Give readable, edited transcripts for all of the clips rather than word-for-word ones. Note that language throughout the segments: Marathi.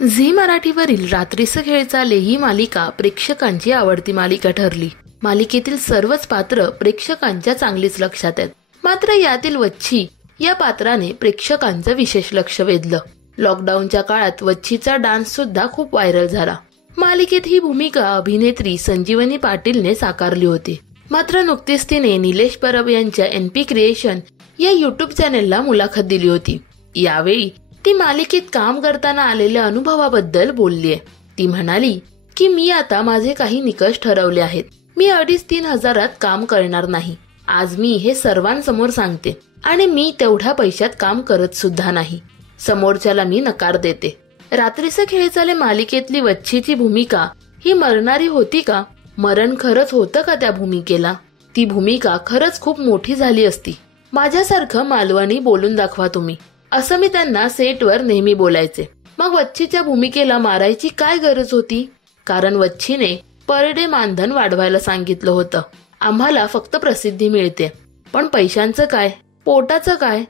झी मराठीवरील रात्रीचं खेळ चाले ही मालिका प्रेक्षकांची आवडती मालिका ठरली। मालिकेतील सर्वच पात्र प्रेक्षकांच्या चांगलीच लक्षात आहेत। मात्र यातील वच्छी या पात्राने प्रेक्षकांचं विशेष लक्ष वेधलं। लॉकडाऊनच्या काळात वच्छीचा डान्स सुद्धा खूप व्हायरल झाला। मालिकेत ही भूमिका अभिनेत्री संजीवनी पाटीलने साकारली होती। मात्र नुकतीच तिने निलेश परब यांच्या NP क्रिएशन या YouTube चॅनेलला मुलाखत दिली होती। यावेळी ती मालिकेत काम करताना आलेल्या अनुभवाबद्दल बोललीये। ती म्हणाली की मी आता माझे काही निकष ठरवले आहेत। मी 2.5-3 हजारात काम करणार नाही। आज मी हे सर्वांसमोर सांगते आणि मी तेवढ्या पैशात काम करत सुद्धा नाही। समोरच्याला मी नकार देते। रात्रीचं खेळ चाले मालिकेतली वच्छीची भूमिका ही मरणारी होती का? मरण खरंच होतं का त्या भूमिकेला? ती भूमिका खरंच खूप मोठी झाली असती। माझ्यासारखं मालवणी बोलून दाखवा तुम्ही, असं मी त्यांना सेटवर नेहमी बोलायचे। मग वच्छीच्या भूमिकेला मारायची काय गरज होती? कारण वच्छीने पर डे मानधन वाढवायला सांगितलं होतं। आम्हाला फक्त प्रसिद्धी मिळते, पण पैशांचं काय, पोटाचं काय?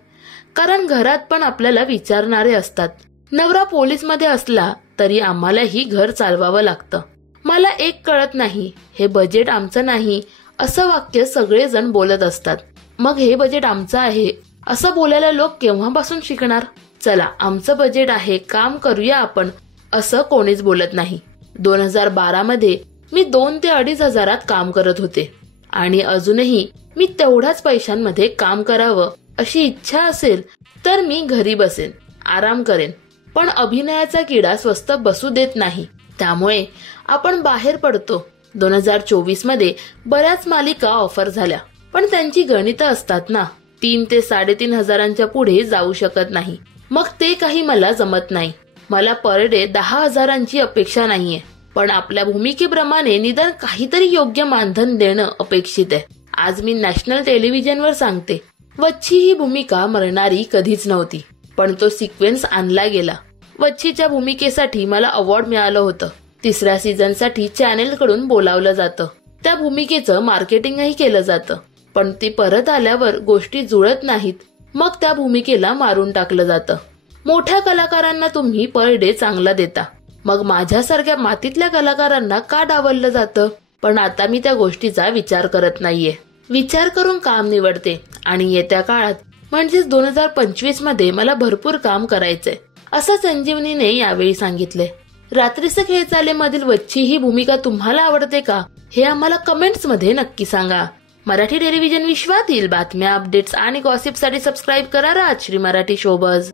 कारण घरात पण आपल्याला विचारणारे असतात। नवरा पोलीस मध्ये असला तरी आम्हालाही घर चालवावं लागतं। मला एक कळत नाही, हे बजेट आमचं नाही असं वाक्य सगळेजण बोलत असतात। मग हे बजेट आमचं आहे असं बोलायला लोक केव्हापासून शिकणार? चला आमचं बजेट आहे, काम करूया आपण, असं कोणीच बोलत नाही। 2012 मध्ये मी 2 ते 2.5 हजारात काम करत होते आणि अजूनही मी तेवढ्याच पैशांमध्ये काम करावं अशी इच्छा असेल तर मी घरी बसेन, आराम करेन। पण अभिनयाचा किडा स्वस्त बसू देत नाही, त्यामुळे आपण बाहेर पडतो। 2024 मध्ये बऱ्याच मालिका ऑफर झाल्या, पण त्यांची गणितं असतात ना, 3 ते 3.5 हजारांच्या पुढे जाऊ शकत नाही। मग ते काही मला जमत नाही। मला पर डे 10 हजारांची अपेक्षा नाहीये, पण आपल्या भूमिकेप्रमाणे निदान काहीतरी योग्य मानधन देणं अपेक्षित आहे। आज मी नॅशनल टेलिव्हिजनवर सांगते, वच्छी ही भूमिका मरणारी कधीच नव्हती, पण तो सिक्वेन्स आणला गेला। वच्छीच्या भूमिकेसाठी मला अवॉर्ड मिळालं होतं। 3ऱ्या सीझनसाठी चॅनेलकडून बोलावलं जातं, त्या भूमिकेचं मार्केटिंगही केलं जातं, पण ती परत आल्यावर गोष्टी जुळत नाहीत, मग त्या भूमिकेला मारून टाकलं जातं। मोठ्या कलाकारांना तुम्ही पर डे चांगला देता, मग माझ्यासारख्या मातीतल्या कलाकारांना का डावललं जातं? पण आता मी त्या गोष्टीचा विचार करत नाहीये। विचार करून काम निवडते आणि येत्या काळात म्हणजेच 2025 मध्ये मला भरपूर काम करायचंय, असं संजीवनीने यावेळी सांगितले। रात्रीचं खेळ चाले मधील वच्छी ही भूमिका तुम्हाला आवडते का? हे आम्हाला कमेंट्स मध्ये नक्की सांगा। मराठी टेलिव्हिजन विश्वातील बातम्या, अपडेट्स आणि गॉसिपसाठी सबस्क्राईब करा राजश्री मराठी शोबज।